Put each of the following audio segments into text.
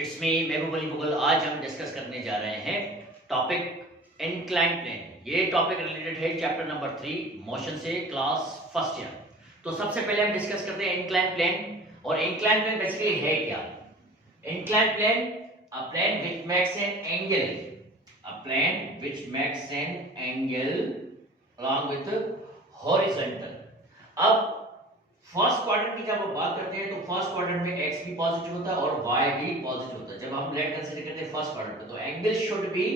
It's me महबूब अली मुगल। आज हम discuss करने जा रहे हैं टॉपिक इंक्लाइन प्लेन। ये टॉपिक रिलेटेड है चैप्टर नंबर 3 मोशन से, क्लास फर्स्ट ईयर। तो सबसे पहले हम डिस्कस करते हैं इंक्लाइन प्लेन। और इंक्लाइन प्लेन बेसिकली है क्या? Incline plane, a plane which makes an angle, a plane which makes an angle along with horizontal। अब फर्स्ट क्वाड्रेंट की जब हम बात करते हैं तो फर्स्ट क्वाड्रेंट में x भी पॉजिटिव होता है और y भी पॉजिटिव होता है। जब हम लेट कंसीडर करते हैं फर्स्ट क्वाड्रेंट पे, तो angle should be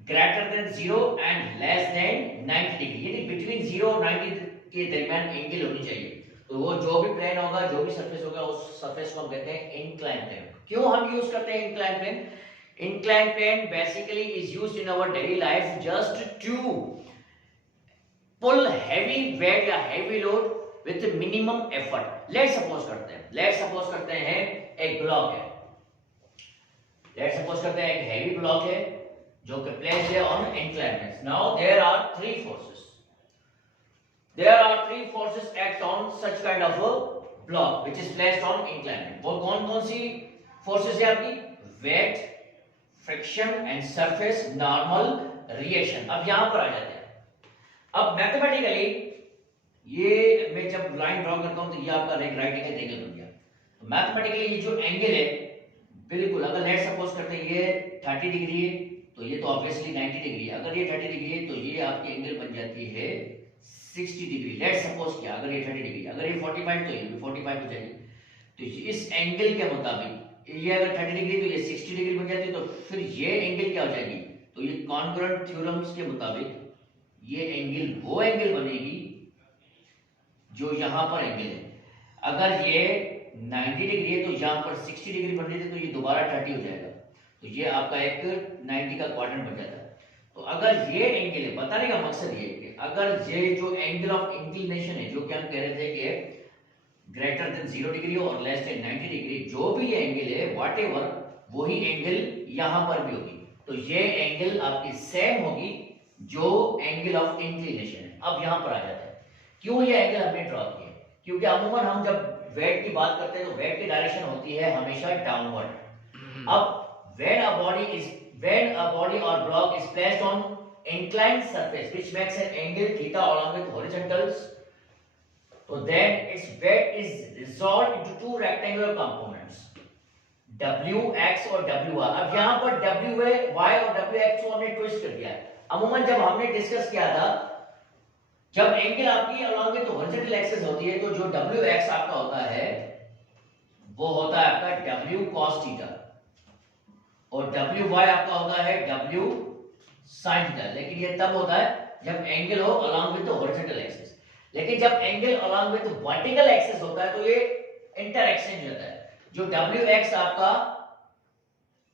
greater than 0 and less than 90 degree, यानी बिटवीन 0 और 90 के दरमियान एंगल होनी चाहिए। तो वो जो भी प्लेन होगा, जो भी सरफेस होगा, उस सरफेस को हम कहते हैं इंक्लाइन प्लेन। क्यों हम यूज करते हैं incline plane? Incline plane basically is used in our daily life just to pull heavy weight या heavy load with minimum effort. Let suppose करते हैं एक ब्लॉक है, लेट सपोज करते हैं एक हैवी ब्लॉक है जो कि प्लेस्ड है on incline plane. Now there are three forces act on such kind of a block which is placed on incline plane. वो कौन कौन सी फोर्सेस है आपकी? Weight, friction and surface normal reaction. अब यहां पर आ जाते हैं। अब मैथमेटिकली ये मैं जब लाइन ड्रॉ करता हूं तो ये आपका राइट एंगल एंगल बन गया। तो मैथमेटिकली ये जो एंगल है, बिल्कुल अगर लेट सपोज करते हैं ये 30 डिग्री है तो ये तो ऑब्वियसली 90 डिग्री है। अगर ये 30 डिग्री है तो ये आपकी एंगल बन जाती है 60 डिग्री। लेट सपोज किया अगर ये 30 डिग्री, अगर ये 45 तो ये भी 45 हो जाएगी। तो इस एंगल के मुताबिक ये अगर 30 डिग्री तो ये 60 डिग्री बन जाती है। तो फिर ये एंगल क्या हो जाएगी? तो ये कॉन्ग्रुएंट थ्योरम्स के मुताबिक ये एंगल वो एंगल बनेगी जो यहां पर एंगल है। अगर ये 90 डिग्री है तो यहां पर 60 डिग्री बन रही थी तो ये दोबारा 30 हो जाएगा। तो ये आपका एक 90 का क्वाड्रेंट बन जाता है। तो अगर ये एंगल है, बताने का मकसद ये है कि अगर ये जो एंगल ऑफ इंक्लिनेशन है, जो कि हम कह रहे थे कि ग्रेटर देन 0 डिग्री और लेस देन 90 डिग्री, जो भी ये एंगल है व्हाटएवर, वही एंगल यहां पर भी होगी। तो ये एंगल आपकी सेम होगी जो एंगल ऑफ इंक्लिनेशन है। अब यहां पर आ जाता है क्यों ये एंगल हमने ड्रॉ किया? क्योंकि अमूमन हम जब वेट की बात करते हैं तो वेट की डायरेक्शन होती है हमेशा डाउनवर्ड। अब when a body or block is placed on inclined surface which makes an angle theta along with horizontals, so then its weight is resolved into two rectangular components wx और wy। अब यहाँ पर wy और wx को हमने twist कर दिया है। अमूमन जब हमने डिस्कस किया था, जब एंगल आपकी अलॉन्ग विद हॉरिजॉन्टल एक्सिस होती है तो जो wx आपका होता है वो होता है आपका w cos थीटा और wy आपका होता है w sin थीटा। लेकिन ये तब होता है जब एंगल हो अलॉन्ग विद हॉरिजॉन्टल एक्सिस। लेकिन जब angle along with vertical axis होता है तो ये इंटरएक्शन होता है। जो wx आपका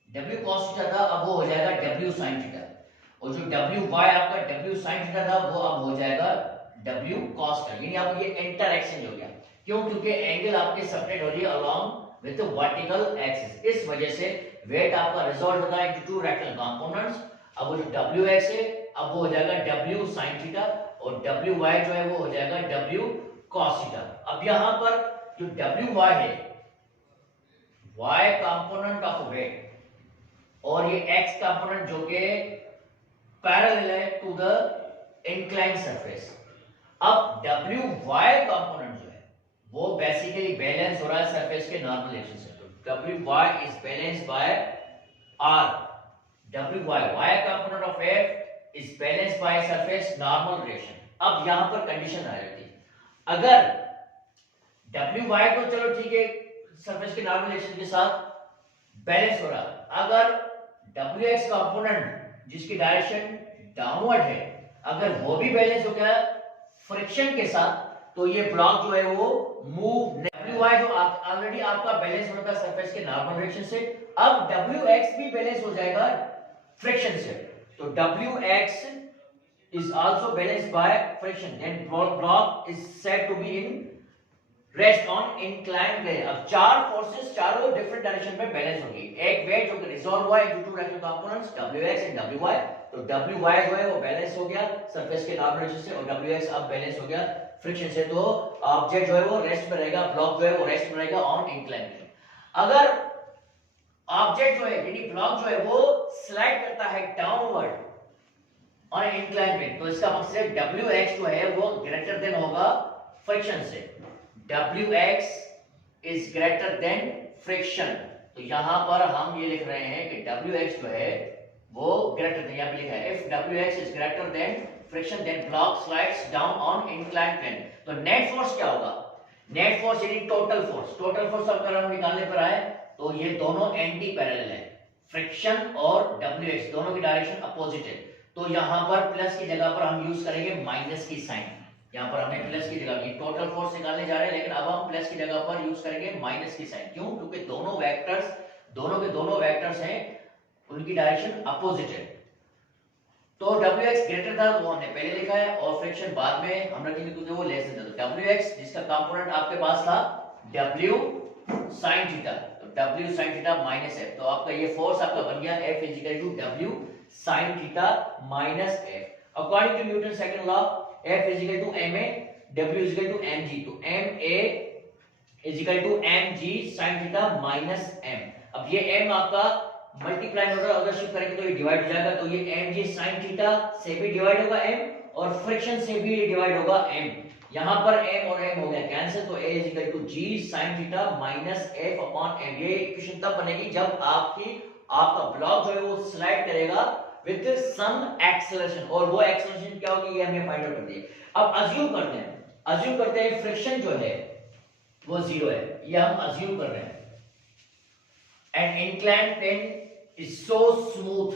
w cos थीटा था अब वो हो जाएगा w sin थीटा, और जो wy आपका w sin थीटा था वो अब हो जाएगा w cos थीटा। यानी अब ये इंटरएक्शन हो गया। क्यों? क्योंकि एंगल आपके सेपरेट हो रही है along with the vertical axis. इस वजह से वेट आपका रिजॉल्व होता है इनटू टू रेक्टल कंपोनेंट्स। अब वो जो wx है अब वो हो जाएगा w sin थीटा और wy जो है वो हो जाएगा w cos थीटा। अब यहां पर जो wy है, y कंपोनेंट ऑफ वेट, और ये x कंपोनेंट जो कि पैरेलल है टू द इंक्लाइंड सरफेस। अब wy कंपोनेंट जो है वो बेसिकली बैलेंस हो रहा है सरफेस के नॉर्मल एक्सिस से। तो wy is balanced bye r। y component of f is balanced by surface normal reaction. अब यहां पर कंडीशन आ जाती है, अगर wy तो चलो ठीक है सरफेस के नॉर्मल एक्सिस के साथ बैलेंस हो रहा है, अगर wx कंपोनेंट जिसकी डायरेक्शन डाउनवर्ड है अगर वो भी बैलेंस हो गया फ्रिक्शन के साथ, तो ये ब्लॉक जो है वो मूव। wy जो ऑलरेडी आपका बैलेंस हो रहा था सरफेस के नॉर्मल डायरेक्शन से, अब wx भी बैलेंस हो जाएगा फ्रिक्शन से। तो wx is also balanced by friction, then block is said to be in rest on incline plane. अब चार फोर्सेस चारों डिफरेंट डायरेक्शन में बैलेंस होगी। एक वेट जो कि रिजॉल्व हुआ into two rectal components wx and wy। तो wy जो है वो बैलेंस हो गया सरफेस के नॉर्मल डायरेक्शन से और wx अब बैलेंस हो गया फ्रिक्शन से। तो ऑब्जेक्ट जो है वो रेस्ट में रहेगा, ब्लॉक जो है वो रेस्ट में रहेगा ऑन इंक्लाइन प्लेन। अगर ऑब्जेक्ट जो है यानी ब्लॉक जो है वो स्लाइड करता है डाउनवर्ड ऑन इंक्लाइन प्लेन, तो इसका मकसद है Wx जो है वो ग्रेटर देन होगा फ्रिक्शन से। Wx is greater than friction, तो यहां पर हम ये लिख रहे हैं कि Wx जो है वो ग्रेटर देन, यहां पे लिखा है if Wx is greater than friction then block slides down on incline plane. तो नेट फोर्स क्या होगा? नेट फोर्स यानी टोटल फोर्स, टोटल फोर्स अगर हम निकालने पर आए तो ये दोनों एंटी पैरेलल है, फ्रिक्शन और Wx दोनों की डायरेक्शन अपोजिट है, तो यहां पर प्लस की जगह पर हम यूज करेंगे माइनस की साइन। यहां पर हमने प्लस की जगह, ये टोटल फोर्स निकालने जा रहे हैं लेकिन अब हम प्लस की जगह पर यूज करेंगे माइनस की साइन। क्यों? क्योंकि दोनों वेक्टर्स, दोनों के दोनों वेक्टर्स हैं, उनकी डायरेक्शन अपोजिट है। तो Wx ग्रेटर था वो हमने पहले लिखा है और फ्रिक्शन बाद में हम रखेंगे क्योंकि वो लेस था। तो Wx जिसका कंपोनेंट आपके पास था W sin थीटा, तो W sin theta minus f, तो आपका ये फोर्स आपका बन गया F is equal to W sin theta minus f। According to Newton second law F is equal to ma, W is equal to mg, तो ma is equal to mg sin theta minus m। अब ये m आपका multiply होगा, अगर shift करेंगे तो ये divide हो जाएगा, तो ये mg sin थीटा से भी डिवाइड होगा m और फ्रिक्शन से भी डिवाइड होगा m। यहां पर m और m हो गया कैंसिल, तो a is equal to g sin theta minus f upon m। ये इक्वेशन तब बनेगी जब आपका ब्लॉक जो है वो स्लाइड करेगा विद सम एक्सेलरेशन, और वो एक्सेलरेशन क्या होगी ये हमें फाइंड आउट करनी है। अब अज्यूम करते हैं फ्रिक्शन जो है वो जीरो है, ये हम अज्यूम कर रहे हैं। An inclined plane is so smooth.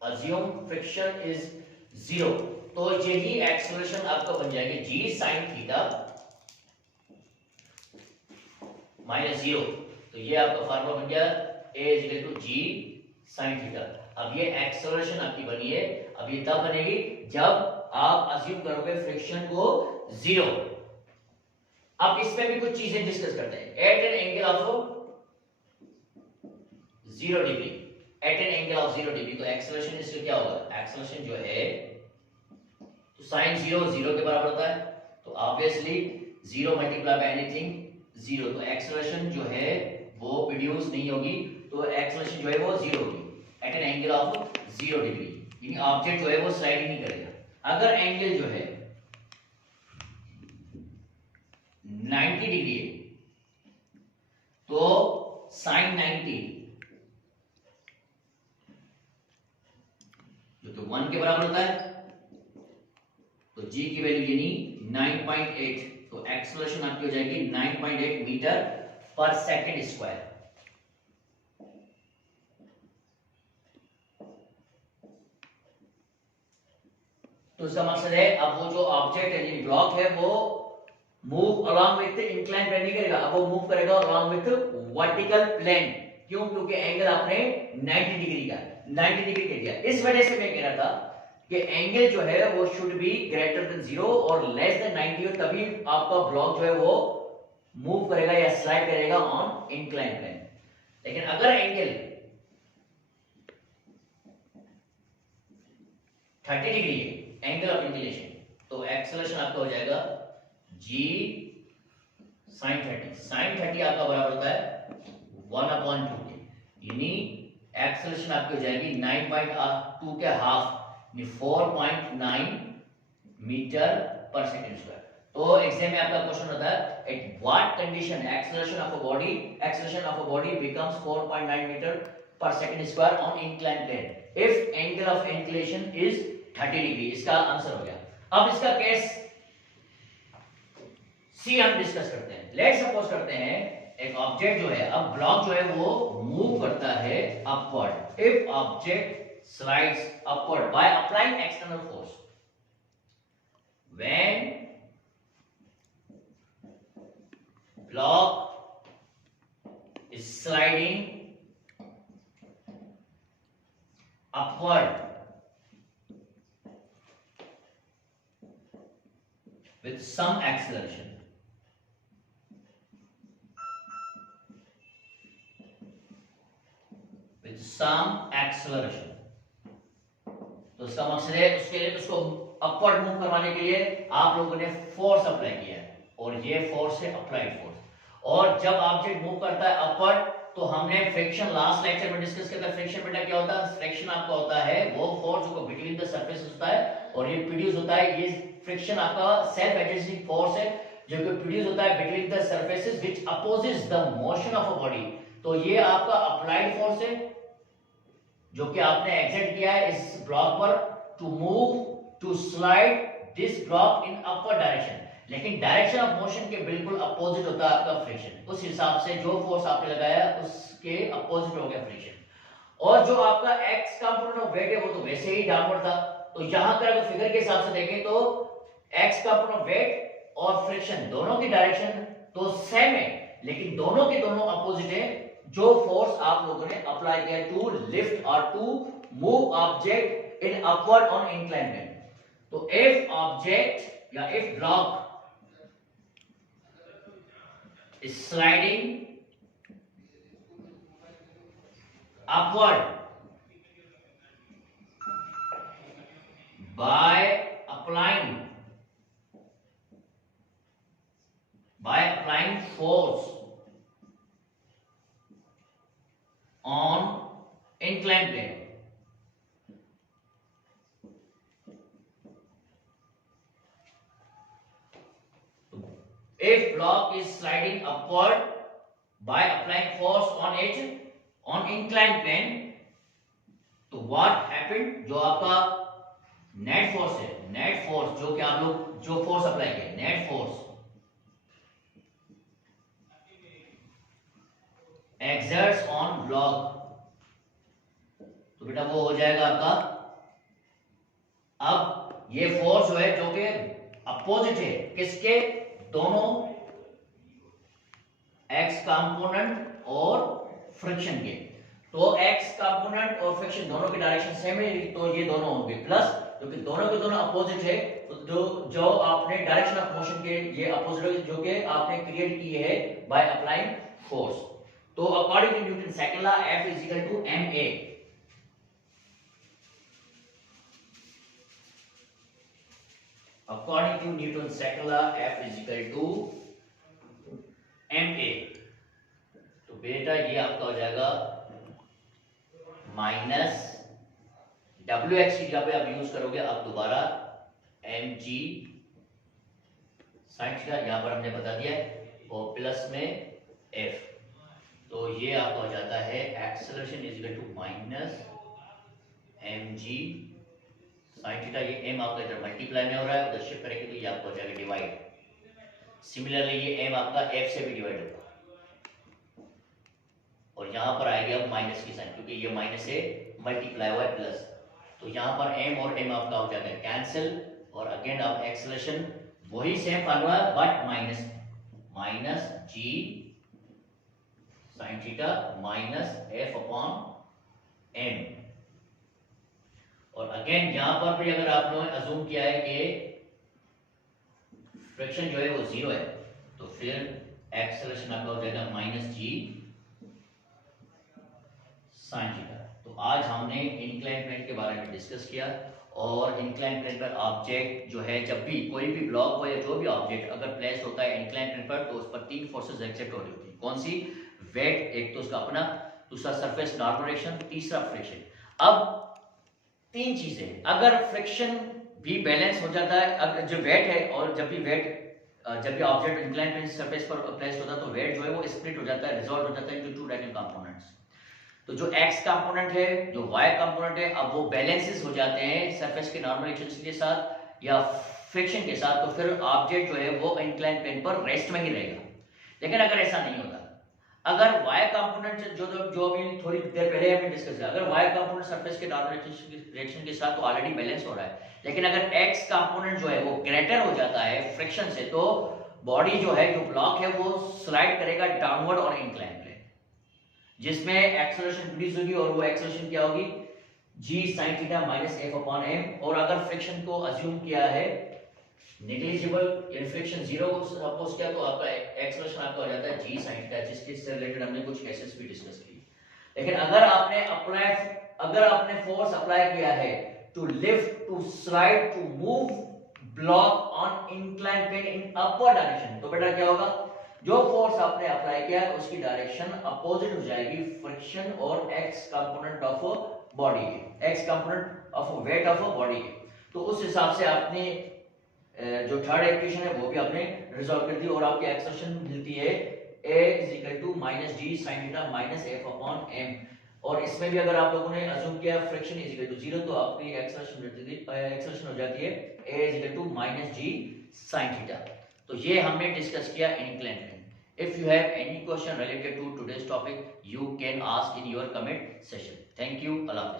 Assume friction is zero. तो यही एक्सेलरेशन आपका बन जाएगी g sin theta minus zero, तो ये आपका फार्मूला बन गया a is equal to g sin theta. अब ये एक्सेलरेशन आपकी बनी है, अब ये तब बनेगी जब आप अज्यूम करोगे फ्रिक्शन को जीरो। अब इसमें भी कुछ चीजें डिस्कस करते हैं। At an angle of 0 degree, at an angle of 0 degree, तो एक्सेलरेशन इससे क्या होगा? एक्सेलरेशन जो है तो साइन जीरो के बराबर होता है, तो obviously zero multiply by anything zero, तो एक्सेलरेशन जो है वो प्रोड्यूस नहीं होगी, तो एक्सेलरेशन जो है वो जीरो होगी at an angle of 0 degree, यानी ऑब्जेक्ट जो है वो स्लाइड ही नहीं करेगा। अगर एंगल जो है 90 डिग्री है तो साइन 90 जो कि 1 के बराबर होता है, तो g की वैल्यू यानी 9.8, तो एक्सेलरेशन आपकी हो जाएगी 9.8 मीटर पर सेकंड स्क्वायर। तो इसका मकसद है अब वो जो ऑब्जेक्ट है यानी ब्लॉक है वो move along with incline plane नहीं करेगा, अब वो मूव करेगा अलोंग विद वर्टिकल प्लेन। क्यों? क्योंकि एंगल आपने 90 डिग्री का 90 डिग्री कह दिया। इस वजह से मैं कह रहा था कि एंगल जो है वो शुड बी ग्रेटर देन 0 और लेस देन 90 हो, तभी आपका ब्लॉक जो है वो मूव करेगा या स्लाइड करेगा ऑन इंक्लाइन प्लेन। लेकिन अगर एंगल 30 डिग्री है एंगल ऑफ इंक्लिनेशन, तो एक्सेलरेशन आपका हो जाएगा g sin 30, sin 30 आपका बराबर होता है 1/2 के, यानी एक्सेलरेशन आपकी हो जाएगी 9.2 के हाफ, यानी 4.9 मीटर पर सेकंड स्क्वायर। तो एग्जाम में आपका क्वेश्चन होता है at what condition acceleration of a body becomes 4.9 metre per second square on incline plane if angle of inclination is 30 degree. इसका आंसर हो गया। अब इसका केस सी हम डिस्कस करते हैं। लेट्स सपोज करते हैं एक ऑब्जेक्ट जो है, अब ब्लॉक जो है वो मूव करता है upward. If object slides upward by applying external force, when block is sliding upward with some acceleration. With some acceleration. तो तो उसका मकसद है उसके लिए उसको अपवर्ड मूव करवाने के लिए आप लोगों ने फोर्स अप्लाई किया है, और ये फोर्स है अप्लाइड फोर्स। और जब ऑब्जेक्ट मूव करता है अपवर्ड तो हमने फ्रिक्शन लास्ट लेक्चर में डिस्कस किया था। फ्रिक्शन बेटा क्या होता है? फ्रिक्शन आपका होता है वो फोर्स जो बिटवीन द सरफेसेस होता है और ये प्रोड्यूस होता है। ये फ्रिक्शन आपका सेल्फ एडजस्टिंग फोर्स है जो कि प्रोड्यूस होता है between the surfaces which opposes the motion of a body. तो ये आपका अप्लाइड फोर्स है जो कि आपने एग्जर्ट किया है इस ब्लॉक पर to move to slide this block in upward direction. लेकिन डायरेक्शन ऑफ मोशन के बिल्कुल अपोजिट होता है आपका फ्रिक्शन। उस हिसाब से जो फोर्स आपने लगाया उसके अपोजिट हो गया फ्रिक्शन। और जो आपका एक्स कंपोनेंट ऑफ वेट है वो तो वैसे ही डाउनवर्ड था। तो यहां पर अगर फिगर के हिसाब से देखें तो एक्स कंपोनेंट ऑफ वेट और फ्रिक्शन दोनों की डायरेक्शन तो सेम है, लेकिन दोनों के दोनों अपोजिट है। जो फोर्स आप लोगों ने अप्लाई किया टू लिफ्ट और to move object in upward on incline plane. तो इफ ऑब्जेक्ट या if block is sliding upward by applying force on inclined plane. If block is sliding upward by applying force on it on inclined plane, तो what happened? जो आपका net force है, net force जो कि आप लोग जो फोर्स अप्लाई किया net force exerts on block, तो बेटा वो हो जाएगा आपका। अब ये फोर्स जो है जो कि अपोजिट है किसके? दोनों एक्स कंपोनेंट और फ्रिक्शन के। तो एक्स कंपोनेंट और फ्रिक्शन दोनों की डायरेक्शन सेम है, तो ये दोनों होंगे प्लस, क्योंकि दोनों के दोनों अपोजिट है। तो जो आपने डायरेक्शन ऑफ मोशन के ये अपोजिट जो कि आपने क्रिएट की है बाय अप्लाइंग फोर्स। तो according to Newton second law F is equal to ma। According to Newton's second law, F is equal to ma। तो बेटा ये आपका हो जाएगा माइनस WX की जगह पे आप यूज करोगे अब दोबारा mg sin थीटा, यहां पर हमने बता दिया है, और प्लस में F। तो ये आपका हो जाता है acceleration is equal to minus mg sin theta. ये m आपका इधर मल्टीप्लाई में हो रहा है, उधर शिफ्ट करेंगे तो ये आपको हो जाएगा डिवाइड। सिमिलरली ये m आपका f से भी डिवाइड होगा, और यहां पर आएगी अब माइनस की साइन, क्योंकि ये माइनस से मल्टीप्लाई हुआ है प्लस। तो यहां पर m और m आपका हो जाएगा कैंसिल, और अगेन अब एक्सेलरेशन वही same formula but minus g sin theta minus f upon m। और अगेन यहां पर भी अगर आप लोगों ने अज्यूम किया है कि फ्रिक्शन जो है वो जीरो है, तो फिर एक्सेलरेशन आपका हो जाएगा माइनस g sin थीटा। तो आज हमने इंक्लाइन प्लेन के बारे में डिस्कस किया, और इंक्लाइन प्लेन पर ऑब्जेक्ट जो है जब भी कोई भी ब्लॉक हो या जो भी ऑब्जेक्ट अगर प्लेस होता है इंक्लाइन प्लेन पर, तो उस पर तीन फोर्सेस एक्सेप्ट हो रही होती है। कौन सी? वेट, एक तो उसका अपना, दूसरा सरफेस नॉर्मल रिएक्शन, तीसरा फ्रिक्शन। अब तीन चीजें, अगर फ्रिक्शन भी बैलेंस हो जाता है, अगर जो वेट है और जब भी ऑब्जेक्ट इंक्लाइन प्लेन सरफेस पर प्लेस्ड होता है तो वेट जो है वो स्प्लिट हो जाता है, रिजॉल्व हो जाता है इनटू टू डायरेक्ट कंपोनेंट्स। तो जो x कंपोनेंट है, जो y कंपोनेंट है, अब वो बैलेंसेस हो जाते हैं सरफेस के नॉर्मल रिएक्शन के साथ या फ्रिक्शन के साथ, तो फिर ऑब्जेक्ट जो है वो इंक्लाइन प्लेन पर रेस्ट में ही रहेगा। लेकिन अगर ऐसा नहीं होता, अगर y कंपोनेंट जो अभी थोड़ी देर पहले हमने डिस्कस किया, अगर y कंपोनेंट सरफेस के नॉर्मल रिएक्शन के साथ तो ऑलरेडी बैलेंस हो रहा है, लेकिन अगर x कंपोनेंट जो है वो ग्रेटर हो जाता है फ्रिक्शन से, तो बॉडी जो है, जो ब्लॉक है, वो स्लाइड करेगा डाउनवर्ड और इंक्लाइन प्लेन, जिसमें एक्सेलरेशन प्रोड्यूस होगी, और वो एक्सेलरेशन क्या होगी? g sin theta minus f upon m। और अगर फ्रिक्शन को अज्यूम किया है नेग्लिजिबल, यानी फ्रिक्शन जीरो सपोज किया, तो आपका एक्सेलरेशन आपका हो जाता है g sin थीटा, जिसके से रिलेटेड हमने कुछ केसेस भी डिस्कस किए। लेकिन अगर आपने फोर्स अप्लाई किया है to lift, to slide, to move block on inclined plane in upward direction. तो बेटा क्या होगा, जो फोर्स आपने अप्लाई किया है उसकी डायरेक्शन अपोजिट हो जाएगी फ्रिक्शन और एक्स कंपोनेंट ऑफ बॉडी के, x component of weight of body के। तो उस हिसाब से आपने जो थर्ड इक्वेशन है वो भी आपने रिजॉल्व कर दी और आपकी एक्सप्रेशन मिलती है a is to minus G sine theta minus F upon M. और इसमें भी अगर आप लोगों ने अज्यूम किया फ्रिक्शन इज इक्वल टू 0 तो आपकी एक्सप्रेशन हो जाती है a is equal to minus G sine theta. तो ये हमने डिस्कस किया incline plane. If you have any question related to today's topic, you can ask in your comment session. Thank you. Allah Hafiz.